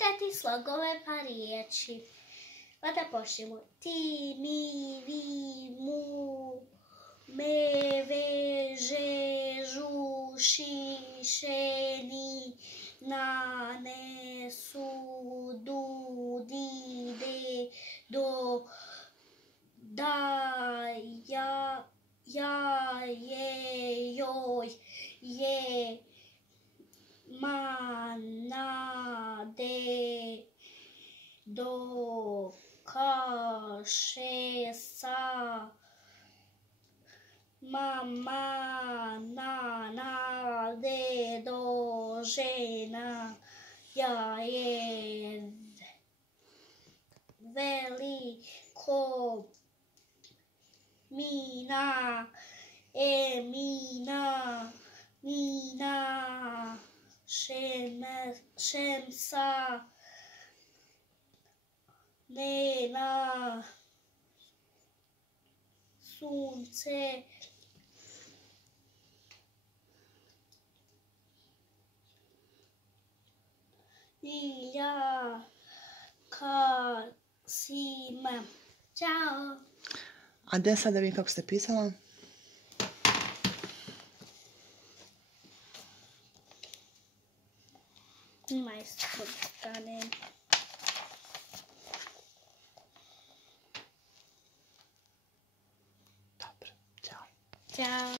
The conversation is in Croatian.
čitati slogove pa riječi. Pa da počnemo. Ti, mi, vi, mu, me, ve, že, žu, ši, še, ni, na, ne, su, du, di, de, do, da, ja, je, joj, je, ma, na, de, do, ka, še, sa, ma, na, de, do, žena, ja, je, veliko, mina, mina, šemsa, nena, sunce, ilja, kasim. Ćao! A gdje sad da vidim kako ste pisala? Ima ispod strane. Dobro, ćao. Ćao!